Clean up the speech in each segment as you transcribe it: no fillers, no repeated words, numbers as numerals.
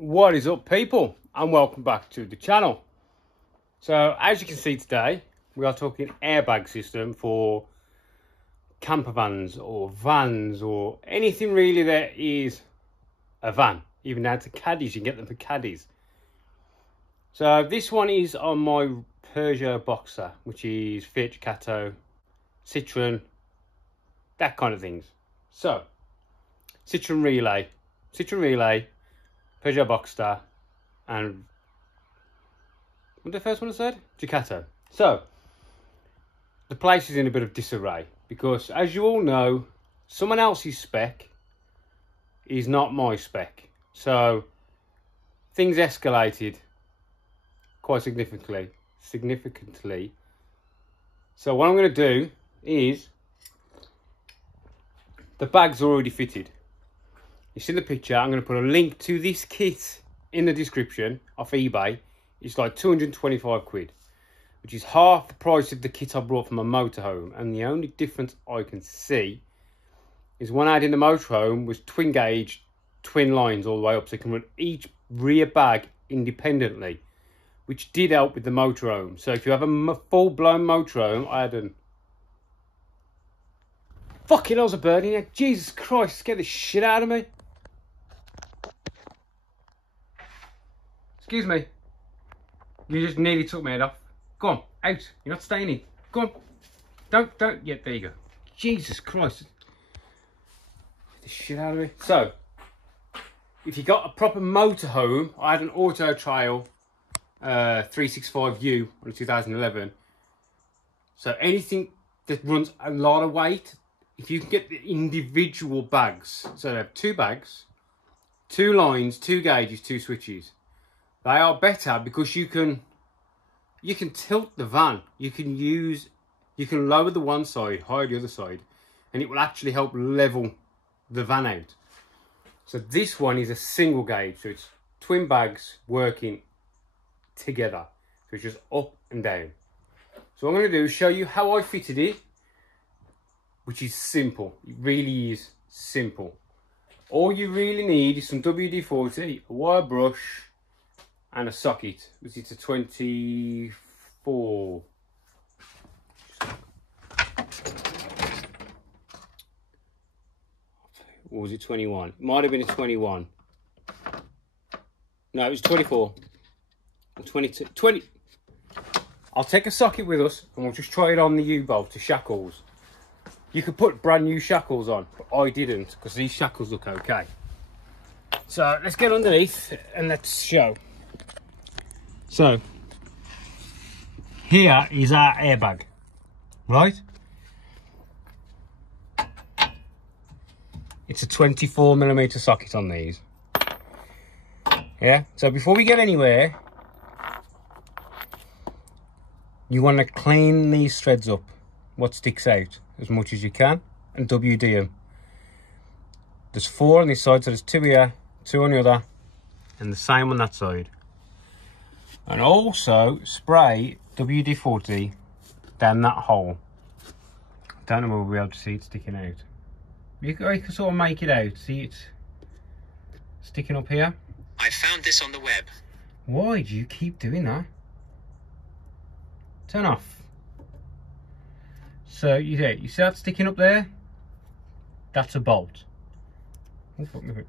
What is up, people, and welcome back to the channel. So as you can see today, we are talking airbag system for camper vans or vans or anything really that is a van. Even down to caddies, you can get them for caddies. So this one is on my Peugeot Boxer, which is Fiat, Ducato, Citroen, that kind of things. So Citroen Relay, Peugeot Boxster, and what the first one I said? Ducato. So the place is in a bit of disarray because, as you all know, someone else's spec is not my spec. So things escalated quite significantly. So what I'm going to do is, the bag's already fitted. You see the picture. I'm going to put a link to this kit in the description off eBay. It's like 225 quid, which is half the price of the kit I brought from a motorhome. And the only difference I can see is one I had in the motorhome was twin gauge, twin lines all the way up, so you can run each rear bag independently, which did help with the motorhome. So if you have a full-blown motorhome, I had an... Fucking hell's a bird in here. Jesus Christ, scare the shit out of me. Excuse me. You just nearly took my head off. Go on, out. You're not staying in. Go on. Don't. Yeah, there you go. Jesus Christ. Get the shit out of me. So, if you got a proper motorhome, I had an Auto Trail 365U on 2011. So anything that runs a lot of weight, if you can get the individual bags, so they have 2 bags, 2 lines, 2 gauges, 2 switches. They are better because you can tilt the van. You can lower the one side, higher the other side, and it will actually help level the van out. So this one is a single gauge, so it's twin bags working together. So it's just up and down. So what I'm going to do is show you how I fitted it, which is simple. It really is simple. All you really need is some WD-40, a wire brush, and a socket, which is a 24. Or was it 21? It might have been a 21. No, it was 24. Or 22. 20. I'll take a socket with us and we'll just try it on the U-bolt to shackles. You could put brand new shackles on, but I didn't because these shackles look okay. So let's get underneath and let's show. So here is our airbag, right? It's a 24mm socket on these. Yeah, so before we get anywhere, you want to clean these threads up, what sticks out, as much as you can, and WD them. There's 4 on this side, so there's 2 here, 2 on the other, and the same on that side. And also spray WD-40 down that hole. I don't know whether we'll be able to see it sticking out. You can sort of make it out. See it sticking up here? I found this on the web. Why do you keep doing that? Turn off. So you see that sticking up there? That's a bolt.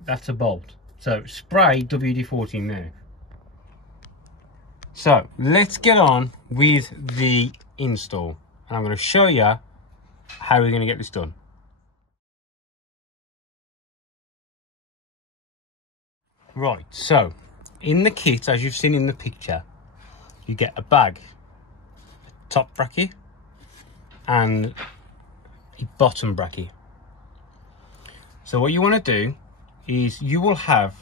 That's a bolt. So spray WD-40 in there. So let's get on with the install, and I'm going to show you how we're going to get this done. Right, so in the kit, as you've seen in the picture, you get a bag, a top bracket and a bottom bracket. So what you want to do is, you will have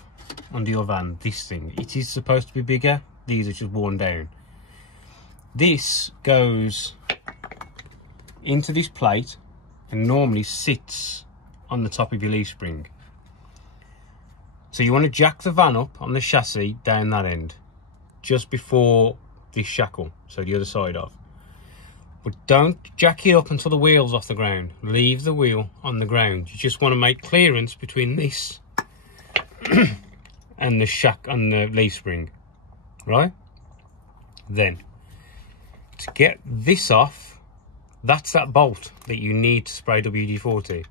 under your van this thing. It is supposed to be bigger. These are just worn down. This goes into this plate and normally sits on the top of your leaf spring. So you want to jack the van up on the chassis down that end, just before this shackle, so the other side of. But don't jack it up until the wheel's off the ground. Leave the wheel on the ground. You just want to make clearance between this and the leaf spring, right? Then to get this off, that's that bolt that you need to spray WD-40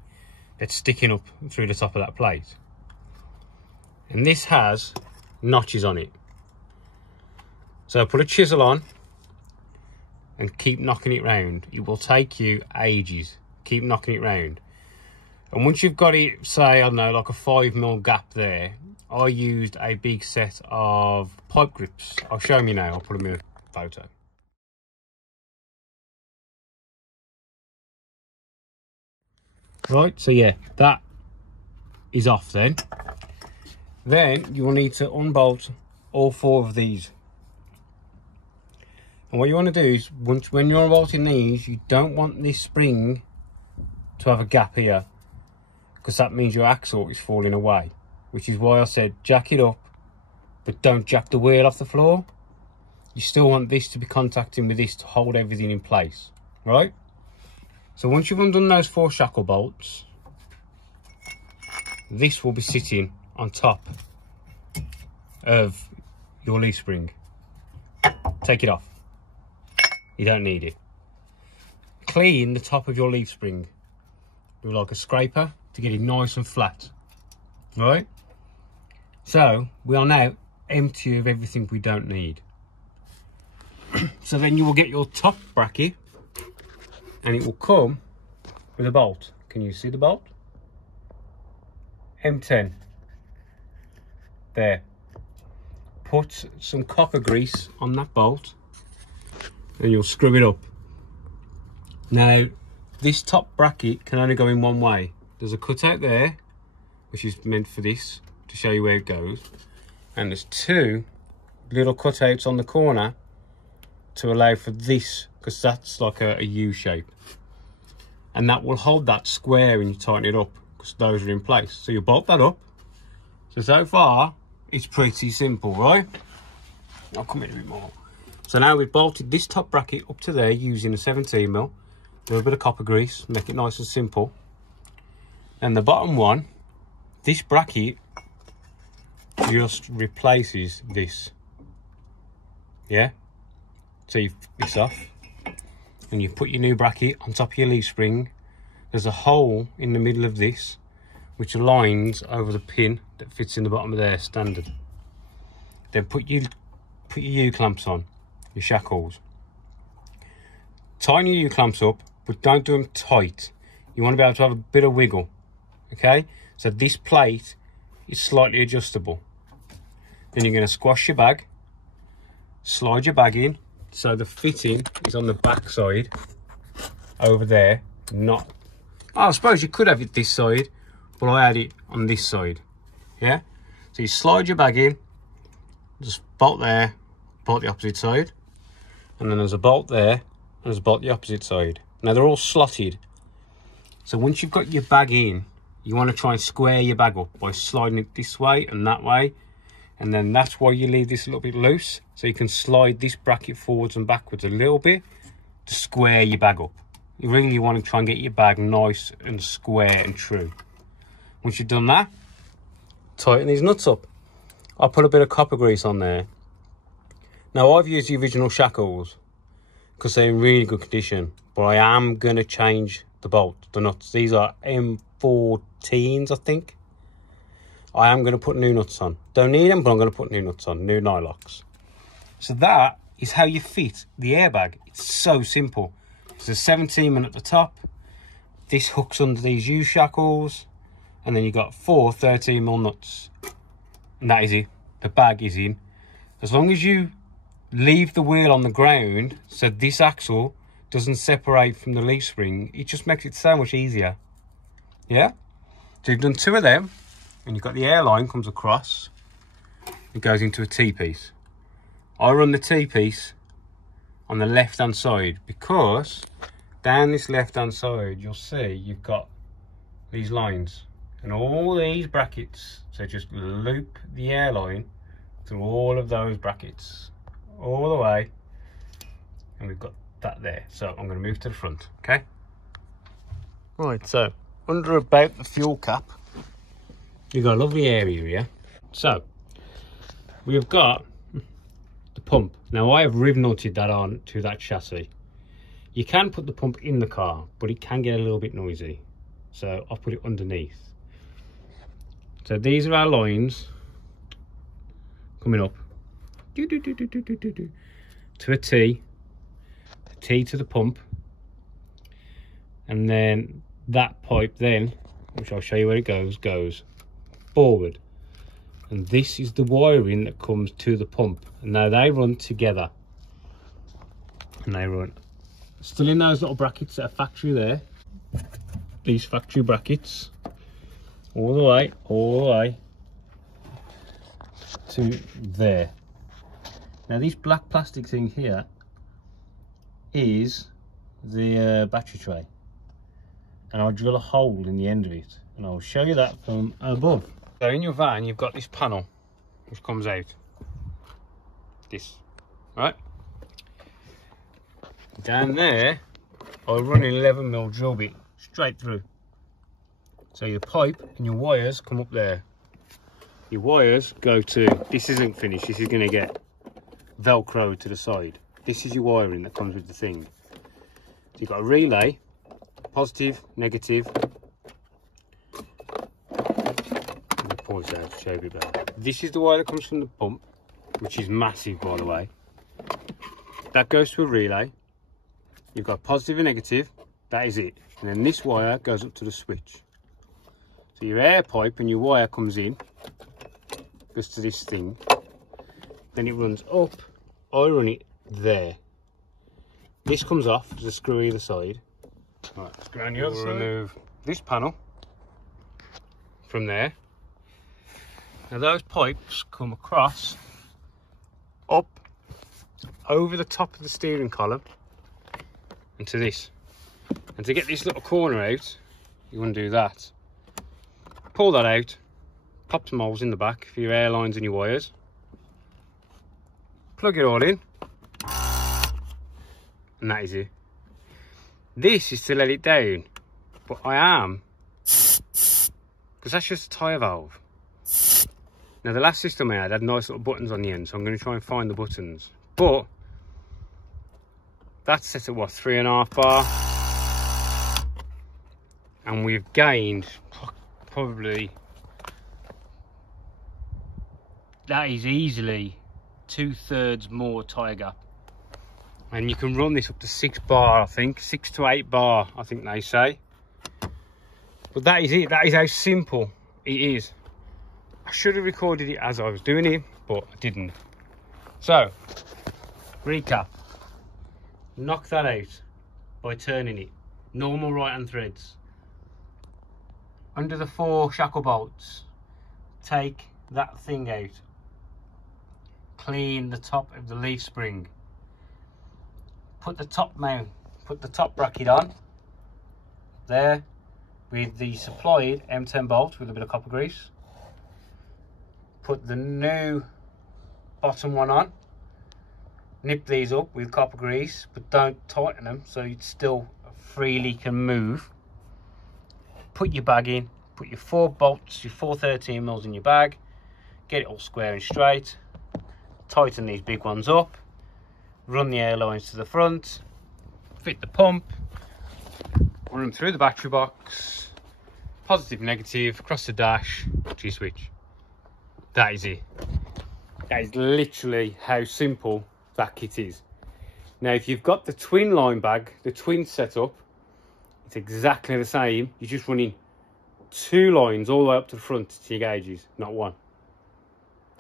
that's sticking up through the top of that plate. And this has notches on it. So put a chisel on and keep knocking it round. It will take you ages. Keep knocking it round. And once you've got it, say, I don't know, like a 5mm gap there, I used a big set of pipe grips. I'll show them you now. I'll put them in a photo. Right, so yeah, that is off then. Then you will need to unbolt all 4 of these. And what you want to do is, when you're unbolting these, you don't want this spring to have a gap here, because that means your axle is falling away. Which is why I said jack it up, but don't jack the wheel off the floor. You still want this to be contacting with this to hold everything in place, right? So once you've undone those 4 shackle bolts, this will be sitting on top of your leaf spring. Take it off. You don't need it. Clean the top of your leaf spring with like a scraper to get it nice and flat. Right? So we are now empty of everything we don't need. So then you will get your top bracket and it will come with a bolt. Can you see the bolt? M10. There. Put some copper grease on that bolt and you'll screw it up. Now, this top bracket can only go in one way. There's a cutout there, which is meant for this, to show you where it goes. And there's 2 little cutouts on the corner to allow for this, because that's like a U shape. And that will hold that square when you tighten it up, because those are in place. So you bolt that up. So far, it's pretty simple, right? I'll come in a bit more. So now we've bolted this top bracket up to there using a 17mm, a little bit of copper grease, make it nice and simple. And the bottom one, this bracket just replaces this. Yeah? So you put this off and you put your new bracket on top of your leaf spring. There's a hole in the middle of this which aligns over the pin that fits in the bottom of there standard. Then put your U-clamps on, your shackles. Tighten your U-clamps up, but don't do them tight. You want to be able to have a bit of wiggle, okay? So this plate is slightly adjustable. Then you're going to squash your bag, slide your bag in, so the fitting is on the back side over there, not... I suppose you could have it this side, but I had it on this side, yeah? So you slide your bag in, just bolt there, bolt the opposite side, and then there's a bolt there, and there's a bolt the opposite side. Now they're all slotted. So once you've got your bag in, you want to try and square your bag up by sliding it this way and that way. And then that's why you leave this a little bit loose, so you can slide this bracket forwards and backwards a little bit to square your bag up. You really want to try and get your bag nice and square and true. Once you've done that, tighten these nuts up. I'll put a bit of copper grease on there. Now I've used the original shackles because they're in really good condition, but I am going to change the nuts. These are M14s, I think. I am going to put new nuts on. Don't need them, but I'm going to put new nuts on, new nylocks. So that is how you fit the airbag. It's so simple. There's a 17mm at the top. This hooks under these U shackles, and then you've got 4 13mm nuts. And that is it. The bag is in. As long as you leave the wheel on the ground so this axle doesn't separate from the leaf spring, it just makes it so much easier. Yeah? So you've done 2 of them, and you've got the airline comes across. It goes into a T-piece. I run the T-piece on the left-hand side because down this left-hand side, you'll see you've got these lines and all these brackets. So just loop the airline through all of those brackets all the way, and we've got that there. So I'm going to move to the front, okay? Right, so under about the fuel cap, you've got a lovely area here. So we've got the pump. Now I have riv knotted that on to that chassis. You can put the pump in the car, but it can get a little bit noisy. So I'll put it underneath. So these are our lines coming up to a T to the pump, and then that pipe then, which I'll show you where it goes forward, and this is the wiring that comes to the pump. And now they run together, and they run still in those little brackets that are factory there, these factory brackets, all the way to there. Now this black plastic thing here is the battery tray, and I'll drill a hole in the end of it, and I'll show you that from above. So in your van you've got this panel which comes out, this, right? Down there I'll run an 11mm drill bit straight through. So your pipe and your wires come up there. Your wires go to, this isn't finished, this is going to get velcro to the side. This is your wiring that comes with the thing. So you've got a relay, positive, negative. Let me pause there to show you a bit better. This is the wire that comes from the pump, which is massive by the way. That goes to a relay. You've got positive and negative, that is it. And then this wire goes up to the switch. So your air pipe and your wire comes in, goes to this thing, then it runs up. I run it there. This comes off, there's a screw either side. Right, screw on the other side. Remove this panel from there. Now those pipes come across, up, over the top of the steering column, into this. And to get this little corner out, you want to do that. Pull that out, pop some holes in the back for your air lines and your wires. Plug it all in, and that is it. This is to let it down, but because that's just a tyre valve. Now the last system I had nice little buttons on the end, so I'm going to try and find the buttons. But that's set at what, 3.5 bar, and we've gained probably, that is easily 2/3 more tyre gap. And you can run this up to 6 bar, I think, 6 to 8 bar, I think they say. But that is it, that is how simple it is. I should have recorded it as I was doing it, but I didn't. So, recap. Knock that out by turning it. Normal right hand threads. Under the 4 shackle bolts, take that thing out. Clean the top of the leaf spring. Put the top mount, put the top bracket on there with the supplied M10 bolt with a bit of copper grease. Put the new bottom one on. Nip these up with copper grease, but don't tighten them so it still freely can move. Put your bag in, put your 4 bolts, your 4 13mm in your bag, get it all square and straight. Tighten these big ones up, run the air lines to the front, fit the pump, run them through the battery box, positive, negative, across the dash, G-switch. That is it. That is literally how simple that kit is. Now if you've got the twin line bag, the twin setup, it's exactly the same. You're just running 2 lines all the way up to the front to your gauges, not 1.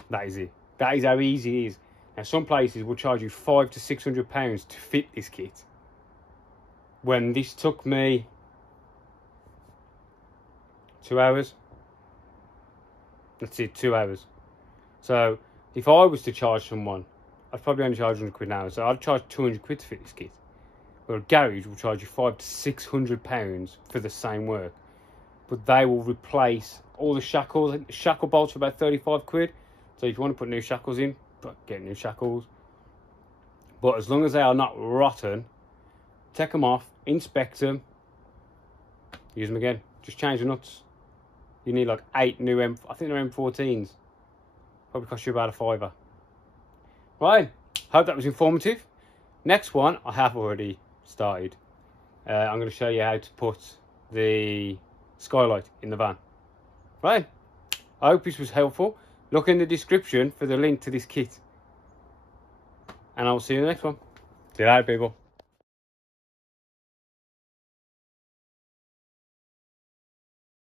That is it. That is how easy it is. Now some places will charge you £500 to £600 to fit this kit, when this took me 2 hours. That's it, 2 hours. So if I was to charge someone, I'd probably only charge £100 now, so I'd charge £200 to fit this kit. But a garage will charge you £500 to £600 for the same work. But they will replace all the shackles. The shackle bolts are about £35. So if you want to put new shackles in, get new shackles. But as long as they are not rotten, take them off, inspect them, use them again. Just change the nuts. You need like 8 new I think they're M14s. Probably cost you about £5. Right, hope that was informative. Next one, I have already started. I'm going to show you how to put the skylight in the van. Right, I hope this was helpful. Look in the description for the link to this kit. And I'll see you in the next one. See you later, people.